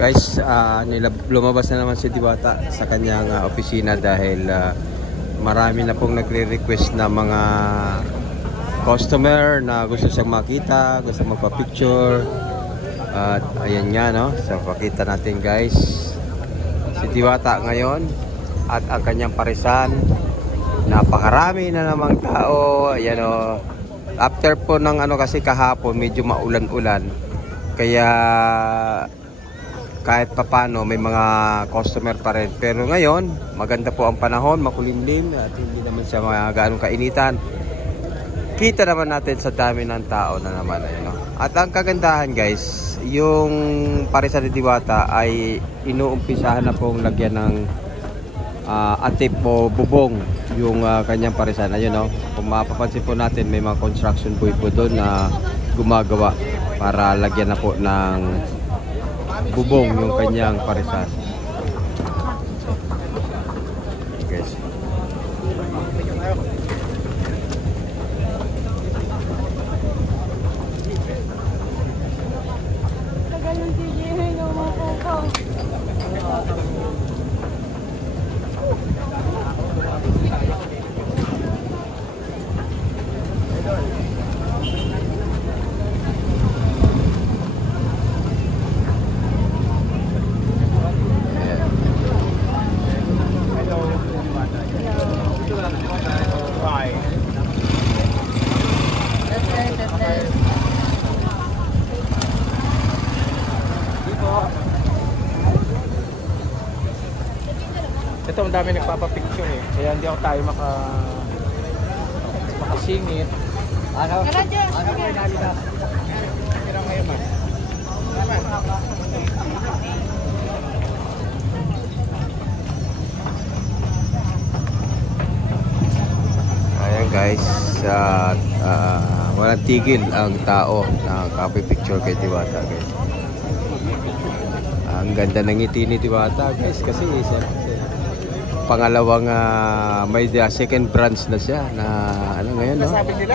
Guys, lumabas na naman si Diwata sa kanyang opisina dahil marami na pong nagre-request na mga customer na gusto siyang makita, gusto magpa-picture. At ayan nga, no? So pakita natin guys si Diwata ngayon at ang kanyang parisan. Napakarami na namang tao. Ayan, o. After po ng kasi kahapon medyo maulan-ulan, kaya kahit papano may mga customer pa rin. Pero ngayon maganda po ang panahon, makulimlim at hindi naman siya gaano kainitan. Kita naman natin sa dami ng tao na naman. Ayan, o. At ang kagandahan guys, yung parisan ni Diwata ay inuumpisahan na pong lagyan ng atip o bubong yung kanyang parisan. Ayun, o. Kung mapapansin po natin, may mga construction boy po doon na gumagawa para lagyan na po ng bubong yung kanyang parisan. Guys. Ito, ang dami nagpapapicture eh. Kaya hindi ako tayo makasingit. Ano? Kira ngayon man. Ayan guys, walang tigil ang tao na kapipicture kay Diwata guys. Ang ganda ng ngiti ni Diwata guys kasi pangalawang may second branch na siya na ngayon, no? Sabi nila,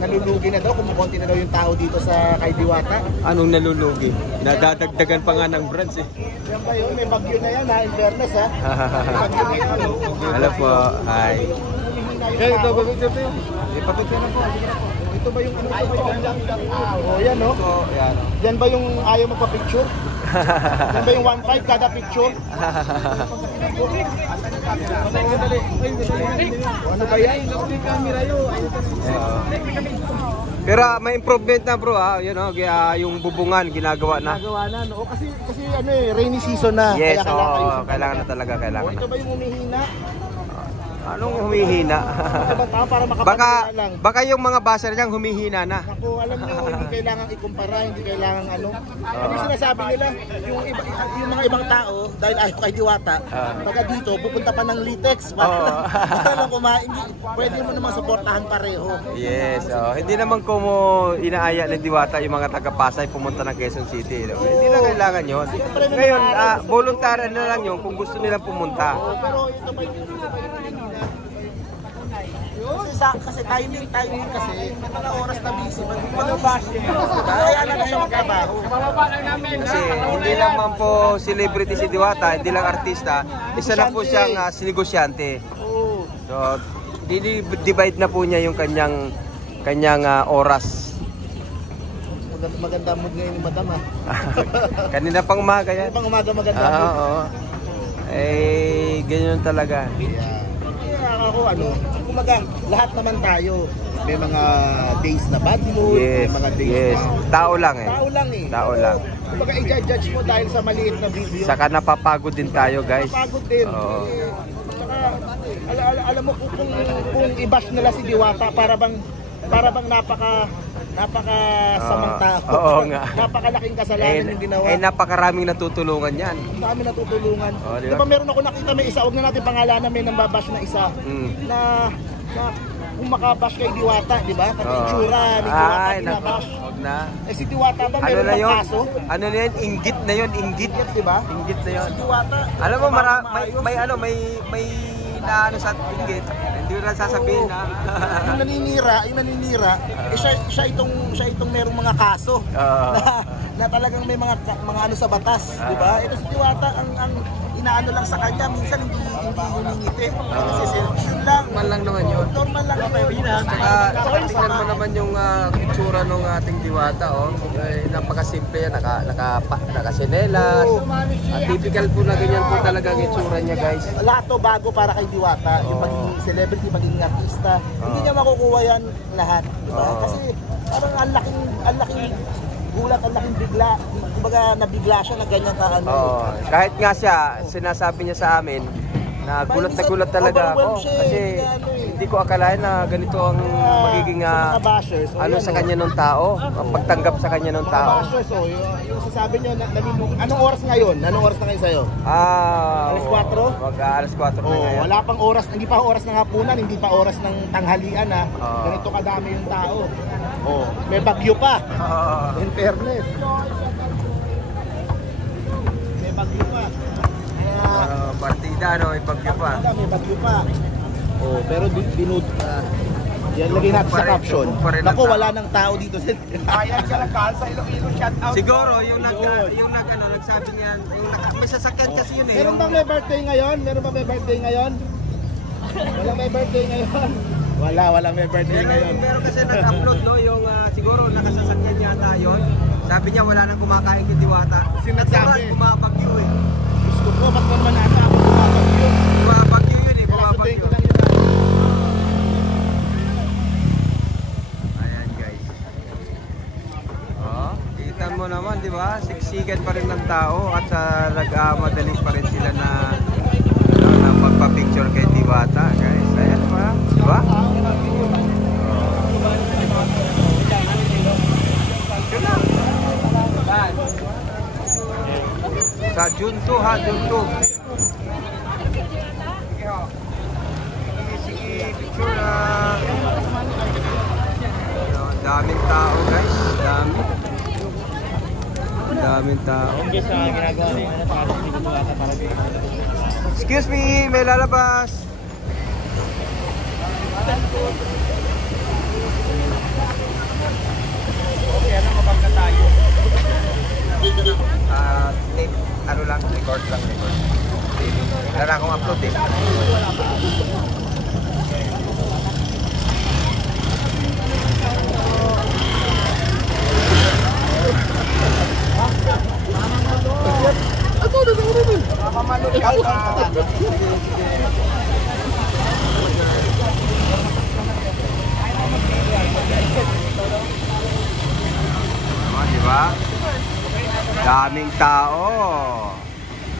nalulugi na daw, kumukonti na daw yung tao dito sa kay Diwata. Anong nalulugi? Nadadagdagan pa nga ng branch eh. Yan ba yun? May bagyo na yan ha, in fairness ha. Bagyo na yan. Hello po, hi. Ito, bagyo po yun. Ipapicture na po. Ito ba yung ano? O yan, no? Yan ba yung ayaw magpa-picture? Yan ba yung 1.5 kada picture? Ano ba yan? Pero may improvement na bro ha. Yun, yung bubungan ginagawa na. Ginagawa na, no? Kasi ano eh, rainy season na. Yes, kailangan na talaga. Kailangan. Ito ba yung humihina? Anong humihina? Para baka yung mga baser niyang humihina na. Ako, alam niyo, hindi kailangan ikumpara, hindi kailangan ano. Ano yung sinasabi nila, yung mga ibang tao, dahil ayaw kay Diwata, pagka dito, pupunta pa ng Litex. Para lang kumain, pwede mo naman suportahan pareho. Yes, hindi naman ko inaaya ng Diwata yung mga taga-Pasay pumunta ng Quezon City. Hindi na kailangan yun. Ngayon, voluntary na lang yun kung gusto nilang pumunta. Pero ito ba yung kasi timing kasi may mga oras na busy kaya na tayo magtrabaho. Kasi hindi naman po celebrity si Diwata, hindi lang artista, isa na po siyang negosyante. So divide na po niya yung kanyang oras. Maganda mood ngayon ni Madam ha. Kanina pang umaga yan. Pang umaga maganda mood. Oo. Eh ganyan talaga. Ako kumaga lahat naman tayo may mga days na bad mood, yes, may mga days na tao lang eh. Tao lang. Kumbaga i-judge mo dahil sa maliit na video. Saka napapagod din tayo guys. Napapagod din. Saka alam mo kung i-bash nila si Diwata para bang napakasamang tao. Oo nga. Napakalaking kasalanan yung ginawa. Napakaraming natutulungan yan. Ang dami natutulungan. Diba? Diba meron ako nakita may isa, huwag na natin pangalanan, may nambabash na isa na kung makabash kay Diwata, di ba? Pati itsura ni Diwata kinabash. Na. Si Diwata ba meron ng kaso? Ano na yun? Inggit na yun, inggit. Di ba? Inggit na yun. Si Diwata. Alam mo, may na sa inggit. Hindi ko na sasabihin na. Yung naninira, siya itong merong mga kaso na talagang may mga ano sa batas, di ba? Ito si Diwata ang inaano lang sa kanya, minsan hindi humingiti. Kasi selfie lang. Normal lang naman yun. Normal lang yung Tingnan mo naman yung itsura ng ating Diwata, oh. Napakasimple yan, nakasinelas. Typical po na ganyan po talaga ang itsura niya, guys. Lahat to bago para kay Diwata, yung maging celebrity, maging artista. Hindi niya makukuha yan lahat, di ba? Kasi parang ang laking gulat, ang laking bigla. Kumbaga nabigla siya na ganyan ka ano. Kahit nga siya, sinasabi niya sa amin na gulat na gulat talaga ako kasi hindi ko akalain na ganito ang magiging ano sa kanya ng tao, pagtanggap sa kanya ng tao. Bashers, yung sasabi niyo, anong oras ngayon? Anong oras na ngayon sa'yo? Alas 4? Alas 4 na ngayon. Wala pang oras, hindi pa oras ng hapunan, hindi pa oras ng tanghalian ha. Ganito kadami yung tao. May bagyo pa. In fairness. May bagyo pa. Partida, no? May bagyo pa. May bagyo pa. Pero binut yan lagay natin sa caption. Naku, wala nang tao dito. Ayan ka lang sa Iloilo, shout out. Siguro yung nagsabi niya, may sasakyan kasi yun eh. Meron bang may birthday ngayon? Walang may birthday ngayon. Walang may birthday ngayon. Pero kasi nag-upload no, yung siguro nakasasakyan yata yun. Sabi niya wala nang kumakain kay Diwata. Sinasabi. Bumabagyo eh. Gusto ko, ba't naman ata ako bumabagyo? Bumabagyo yun eh, bumabagyo. Ayan guys. Kita mo naman, di ba? Siksikan pa rin ng tao at nag-madali pa rin sila na magpa-picture kay Diwata, guys. Ayan ba? Di ba? Sa June 2 ha, June 2. Sige, picture na. Daming tao guys, daming tao. Excuse me, may lalabas. Okay, ano mabag na tayo? Ano lang, record. Wala na akong upload eh. Diba? Daming tao.